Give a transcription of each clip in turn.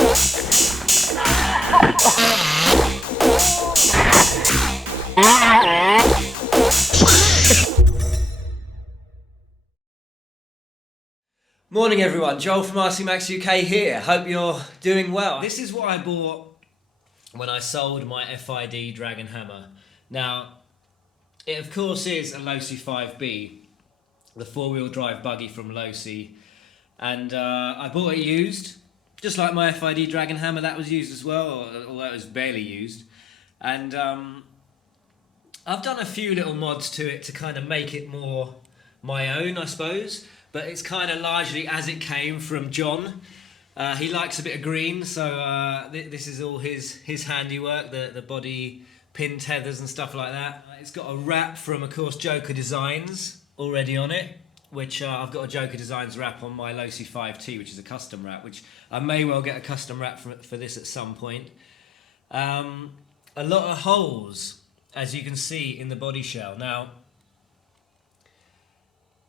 Morning everyone, Joel from RC Max UK here. Hope you're doing well. This is what I bought when I sold my FID Dragon Hammer. Now, it of course is a losi 5B, the four-wheel drive buggy from Losi, and I bought it used, just like my FID Dragon Hammer. That was used as well, although it was barely used. And I've done a few little mods to it to kind of make it more my own, I suppose. But it's kind of largely as it came from John. He likes a bit of green, so this is all his handiwork, the body pin tethers and stuff like that. It's got a wrap from, of course, Joker Designs already on it, which I've got a Joker Designs wrap on my Losi 5T, which is a custom wrap, which I may well get a custom wrap for this at some point. A lot of holes, as you can see, in the body shell. Now,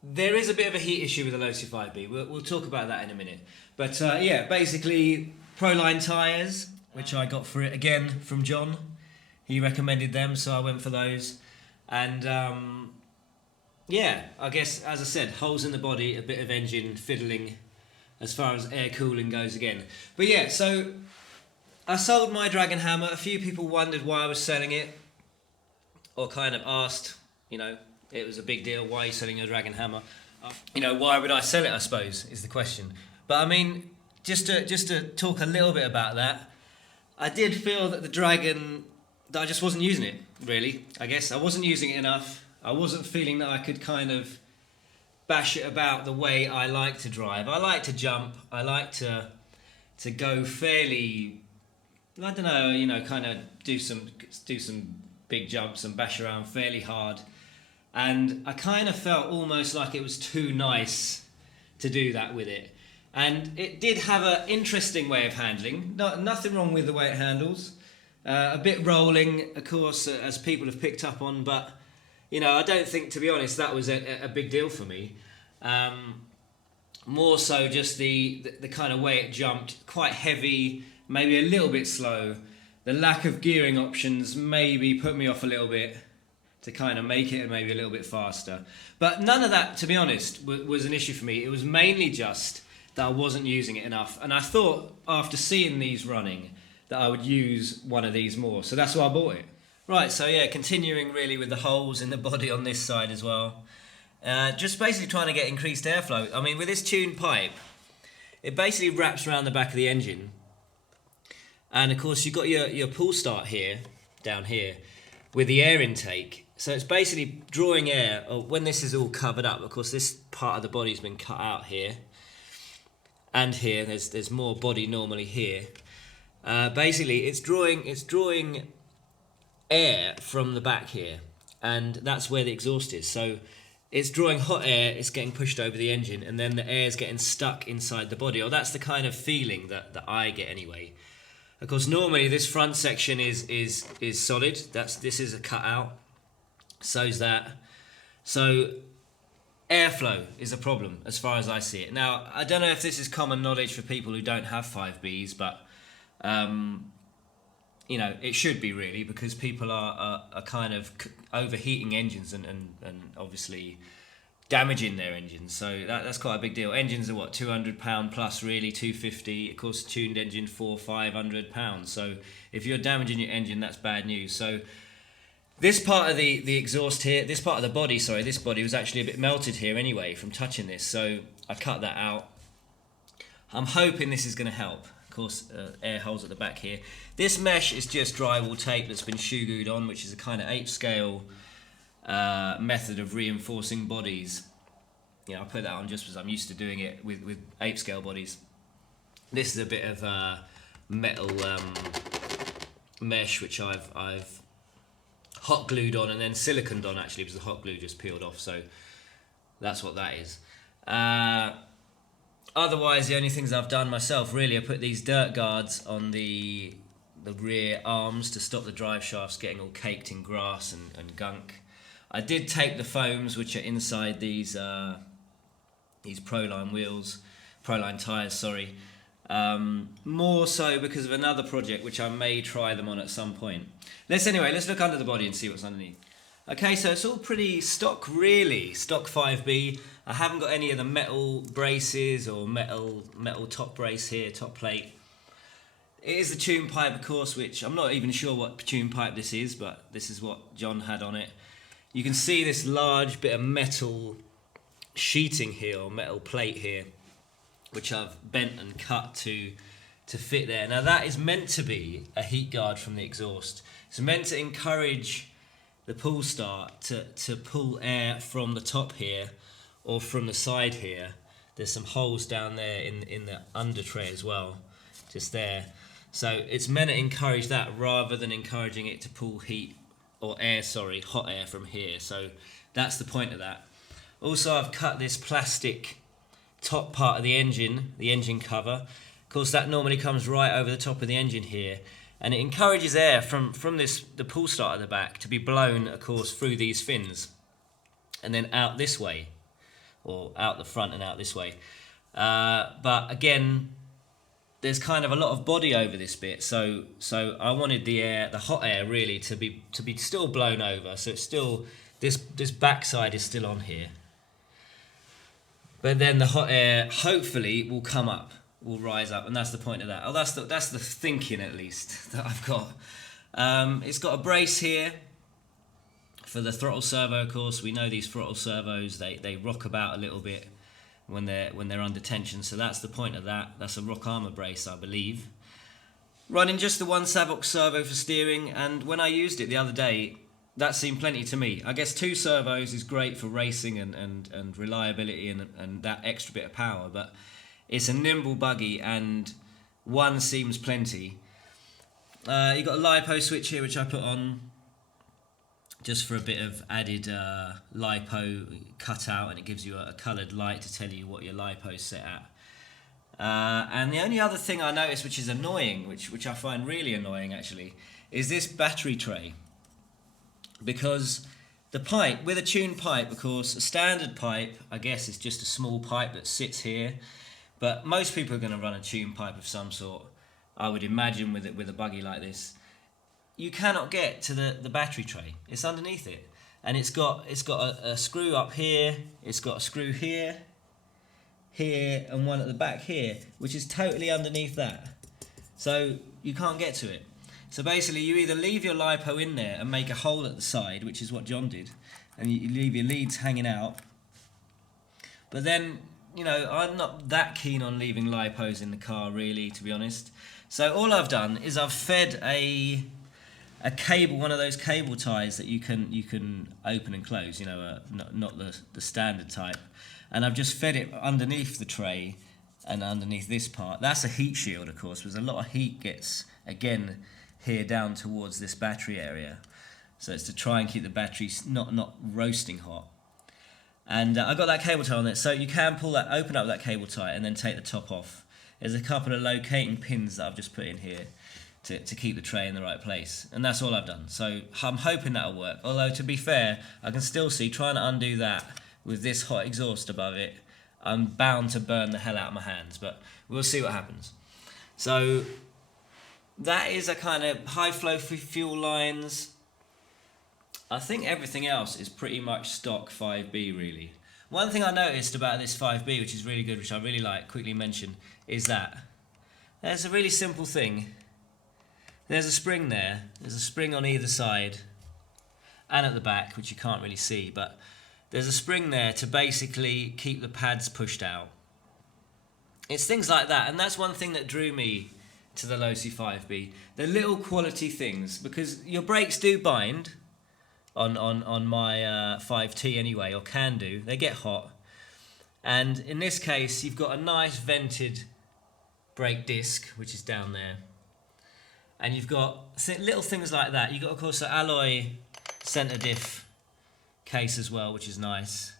there is a bit of a heat issue with the Losi 5B. We'll talk about that in a minute. But yeah, basically Proline Tires, which I got for it again from John. He recommended them, so I went for those. And yeah, I guess, as I said, holes in the body, a bit of engine fiddling as far as air cooling goes again. But yeah, so I sold my Dragon Hammer. A few people wondered why I was selling it, or kind of asked, you know, it was a big deal. Why are you selling your Dragon Hammer? You know, why would I sell it, I suppose, is the question. But I mean, just to talk a little bit about that, I did feel that the Dragon, that I just wasn't using it, really. I guess I wasn't using it enough. I wasn't feeling that I could kind of bash it about the way I like to drive. I like to jump. I like to go fairly, I don't know, you know, kind of do some big jumps and bash around fairly hard. And I kind of felt almost like it was too nice to do that with it. And it did have an interesting way of handling. Nothing wrong with the way it handles. A bit rolling, of course, as people have picked up on. But, you know, I don't think, to be honest, that was a big deal for me. More so just the kind of way it jumped. Quite heavy, maybe a little bit slow. The lack of gearing options maybe put me off a little bit, to kind of make it maybe a little bit faster. But none of that, to be honest, was an issue for me. It was mainly just that I wasn't using it enough. And I thought, after seeing these running, that I would use one of these more. So that's why I bought it. Right, so yeah, continuing really with the holes in the body on this side as well. Just basically trying to get increased airflow. I mean, with this tuned pipe, it basically wraps around the back of the engine. And of course, you've got your pull start here, down here, with the air intake. So it's basically drawing air, or when this is all covered up, of course this part of the body's been cut out here, and here, there's more body normally here. Basically it's drawing air from the back here, and that's where the exhaust is. So it's drawing hot air, it's getting pushed over the engine, and then the air is getting stuck inside the body, or that's the kind of feeling that I get anyway. Of course, normally this front section is solid. This is a cutout. So's that. So airflow is a problem as far as I see it. Now, I don't know if this is common knowledge for people who don't have 5Bs, but you know, it should be really, because people are kind of overheating engines and obviously damaging their engines. So that's quite a big deal. Engines are what, £200 plus really, 250. Of course, tuned engine £400-500. So if you're damaging your engine, that's bad news. So this part of the exhaust here, this part of the body, sorry, this body was actually a bit melted here anyway from touching this. So I cut that out. I'm hoping this is going to help. Of course, air holes at the back here. This mesh is just drywall tape that's been shoe glued on, which is a kind of 8-scale method of reinforcing bodies. You know, I put that on just because I'm used to doing it with 8-scale bodies. This is a bit of metal mesh which I've hot glued on and then siliconed on, actually, because the hot glue just peeled off. So that's what that is. Otherwise, the only things I've done myself really, I put these dirt guards on the rear arms to stop the drive shafts getting all caked in grass and gunk. I did tape the foams which are inside these Proline wheels, Proline Tires, sorry. More so because of another project which I may try them on at some point. Let's look under the body and see what's underneath. Okay, so it's all pretty stock really, stock 5B. I haven't got any of the metal braces or metal top brace here, top plate. It is the tune pipe, of course, which I'm not even sure what tune pipe this is, but this is what John had on it. You can see this large bit of metal sheeting here, or metal plate here, which I've bent and cut to fit there. Now that is meant to be a heat guard from the exhaust. It's meant to encourage the pull start to pull air from the top here or from the side here. There's some holes down there in the under tray as well, just there. So it's meant to encourage that rather than encouraging it to pull hot air from here. So that's the point of that. Also, I've cut this plastic top part of the engine cover. Of course, that normally comes right over the top of the engine here, and it encourages air from the pull start at the back to be blown, of course, through these fins and then out this way, or out the front and out this way. But again, there's kind of a lot of body over this bit, so I wanted the hot air really to be still blown over, so it's still this backside is still on here, but then the hot air hopefully will come up, will rise up, and that's the point of that. Oh, that's the thinking at least that I've got. It's got a brace here for the throttle servo. Of course, we know these throttle servos, they rock about a little bit when they're under tension, so that's the point of that. That's a rock armor brace, I believe. Running just the one Savox servo for steering, and when I used it the other day, that seemed plenty to me. I guess 2 servos is great for racing and reliability and that extra bit of power, but it's a nimble buggy and 1 seems plenty. You've got a Lipo switch here which I put on just for a bit of added lipo cutout, and it gives you a coloured light to tell you what your lipo's set at. And the only other thing I noticed which is annoying, which I find really annoying actually, is this battery tray. Because the pipe, with a tuned pipe, of course, a standard pipe, I guess, is just a small pipe that sits here. But most people are going to run a tuned pipe of some sort, I would imagine, with a buggy like this. You cannot get to the battery tray. It's underneath it, and it's got a screw up here. It's got a screw here, and one at the back here, which is totally underneath that. So you can't get to it. So basically, you either leave your lipo in there and make a hole at the side, which is what John did, and you leave your leads hanging out. But then, you know, I'm not that keen on leaving lipos in the car, really, to be honest. So all I've done is I've fed a cable, one of those cable ties that you can open and close, you know, not the standard type, and I've just fed it underneath the tray and underneath this part. That's a heat shield, of course, because a lot of heat gets, again, here down towards this battery area, so it's to try and keep the batteries not roasting hot. And I've got that cable tie on it, so you can open up that cable tie and then take the top off. There's a couple of locating pins that I've just put in here to keep the tray in the right place, and that's all I've done. So I'm hoping that'll work, although to be fair, I can still see trying to undo that with this hot exhaust above it, I'm bound to burn the hell out of my hands, but we'll see what happens. So that is a kind of high flow fuel lines. I think everything else is pretty much stock 5B really. One thing I noticed about this 5B, which is really good, which I really like, quickly mention, is that there's a really simple thing. There's a spring there. There's a spring on either side and at the back, which you can't really see, but there's a spring there to basically keep the pads pushed out. It's things like that, and that's one thing that drew me to the losi 5B. The little quality things, because your brakes do bind on my 5T anyway, or can do. They get hot, and in this case you've got a nice vented brake disc which is down there, and you've got little things like that. You've got, of course, an alloy centre diff case as well, which is nice,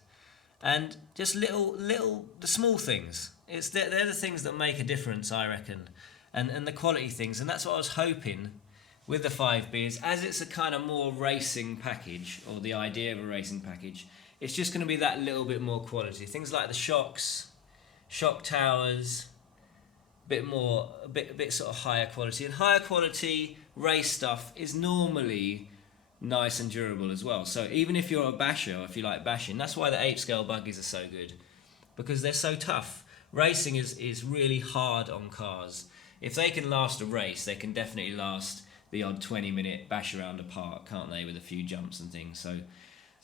and just the small things. They're the things that make a difference, I reckon, and the quality things, and that's what I was hoping with the 5B, is as it's a kind of more racing package, or the idea of a racing package, it's just going to be that little bit more quality. Things like the shocks, shock towers, a bit sort of higher quality. And higher quality race stuff is normally nice and durable as well. So even if you're a basher, or if you like bashing, that's why the 8 scale buggies are so good, because they're so tough. Racing is really hard on cars. If they can last a race, they can definitely last the odd 20-minute bash around a park, can't they, with a few jumps and things. So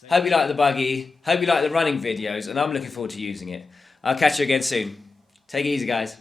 hope you like the buggy, hope you like the running videos, and I'm looking forward to using it. I'll catch you again soon. Take it easy, guys.